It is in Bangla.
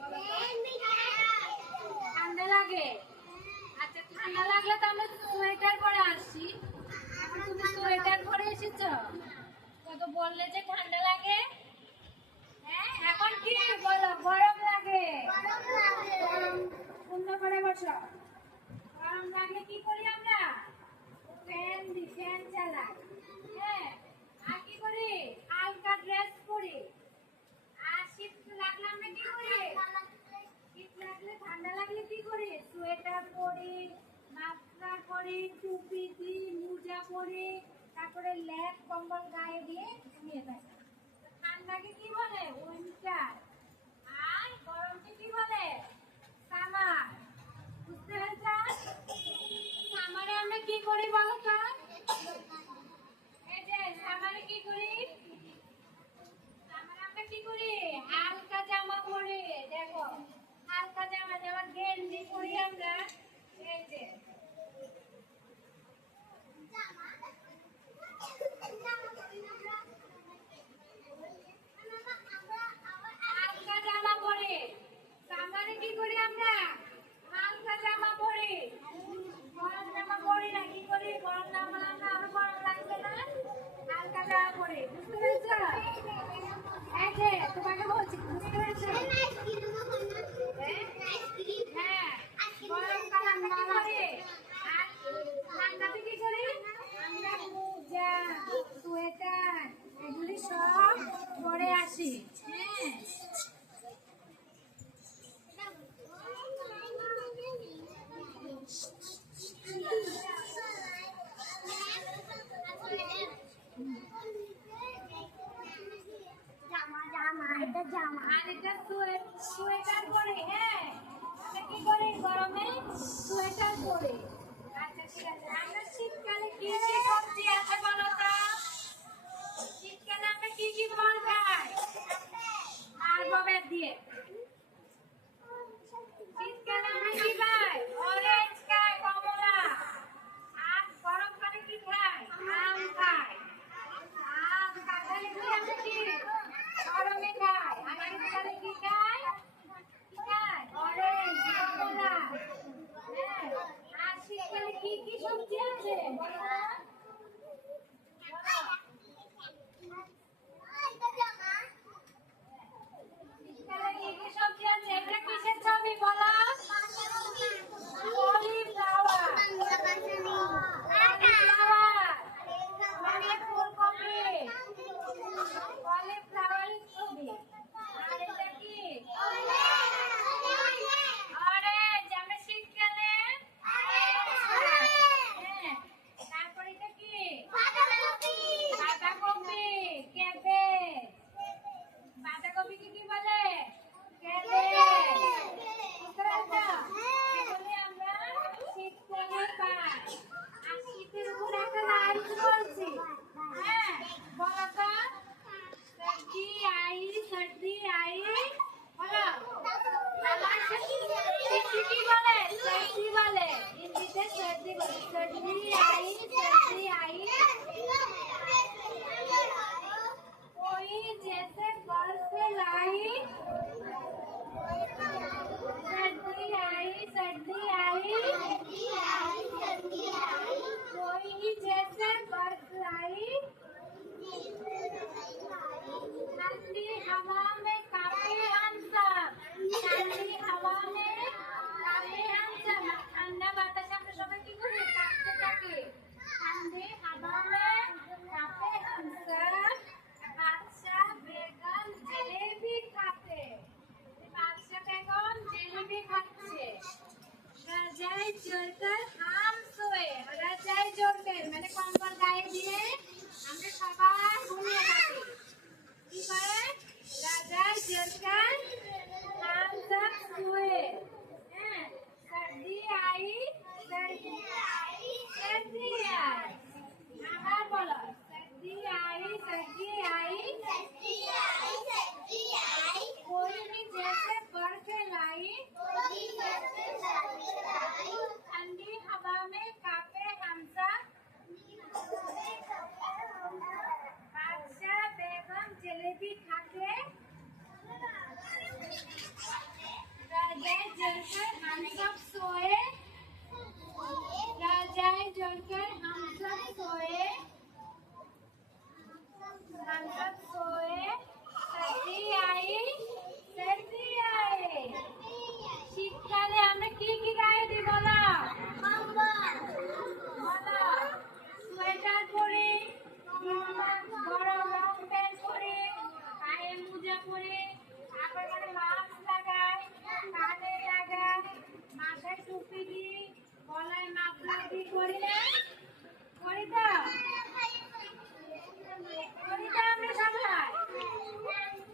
বলো তো? ঠান্ডা লাগে। আচ্ছা ঠান্ডা লাগলে তো আমরা সোয়েটার পরে আসি। এখন তুমি সোয়েটার পরে এসেছো? কত বললে যে ঠান্ডা লাগে? হ্যাঁ এখন কি বলো? গরম লাগে। গরম বন্ধ করে বসো। গরম লাগলে কি করি আমরা? ফ্যান চালাই। হ্যাঁ আর কি করি? হালকা ড্রেস পরি। আর শীত লাগলে আমরা কি করি? শীত লাগলে ঠান্ডা লাগলে কি করি? সোয়েটার পরি, মাফলার পরি, টুপি দিই, মোজা পরি, তারপরে লেপ কম্বল গায়ে দিয়ে ঘুমিয়ে থাকি। ঠান্ডাকে কি বলে? উইন্টার। আর গরমকে কি বলে? সামার। বুঝতে পেরেছ? সামারে আমরা কি করি বলো তো? এই যে সামারে কি করি? সামারে আমরা কি করি? হালকা জামা পরি। দেখো হালকা জামা যেমন গেঞ্জি পরি আমরা। এই যে হালকা জামা পরি। সামারে কি করি আমরা? হালকা জামা পরি। গরম জামা পরি না। কি করি? গরম জামা না আরো গরম লাগবে না? হালকা জামা পরি। বুঝতে পেরেছ? এই যে তোমাকে বলছি বুঝতে পেরেছ? হ্যাঁ গরম কালার না পরি। আর ঠান্ডাতে কি করি? আমরা মোজা, সোয়েটার এগুলি সব পরে আসি। হ্যাঁ আর এটা সোয়েটার পরে। হ্যাঁ আমরা কি করি? গরমে সোয়েটার পরে। আচ্ছা ঠিক আছে। আমরা শীতকালে কি কি সবজি আছে বলো তো? শীতকালে আমরা কি কি ফল খাই? আর ববের দিয়ে শীতকালে আমরা কি খাই? অরেঞ্জ খাই, কমলা। আর গরমকালে কি খাই? আম খাই। আম কাঁঠাল এগুলি আমরা কি গরমে খাই। আর শীতকালে কি খাই? কি খাই? অরেঞ্জ, কমলা। হ্যাঁ আর শীতকালে কি কি সবজি আছে বলো তো? শীতকালে কি কি সবজি আছে? এটা কিসের ছবি বলো? কলিফ্লাওয়ার। কলিফ্লাওয়ার মানে ফুলকপি। কলিফ্লাওয়ারের ছবি। আর এটা কি? অরেঞ্জ। আমরা শীতকালে অরেঞ্জ খাই। হ্যাঁ তারপর এটা কি? বাঁধাকপি, ক্যাবেজ। বাঁধাকপিকে কি বলে? ক্যাবেজ। বুঝতে পেরেছ? এগুলি আমরা শীতকালে পাই। আর শীতের উপর একটা লাইন বলছি। হ্যাঁ বলো তো? सर्दी आई বলো। আমার হিন্দি কি বলে? सर्दी বলে। হিন্দিতে सर्दी বলে। सर्दी आई कोई जैसे बर्फ लाई। सर्दी आई कोई जैसे बर्फ लाई। ठंडी हवा में काफी हम सब। ठंडी हवा में काफी हम सब। ঠান্ডা বাতাসে আমরা সবাই কি করি? কাঁপতে থাকি। ठंडी हवा में काफी हम सब। बादशाह बेगम जिलेबी खाते। बादशाह बेगम जिलेबी खाচ্ছে। রাজাই জোরকার হাম সোয়ে। রাজাই জোরকার মানে কম্বল গায়ে দিয়ে আমরা সবাই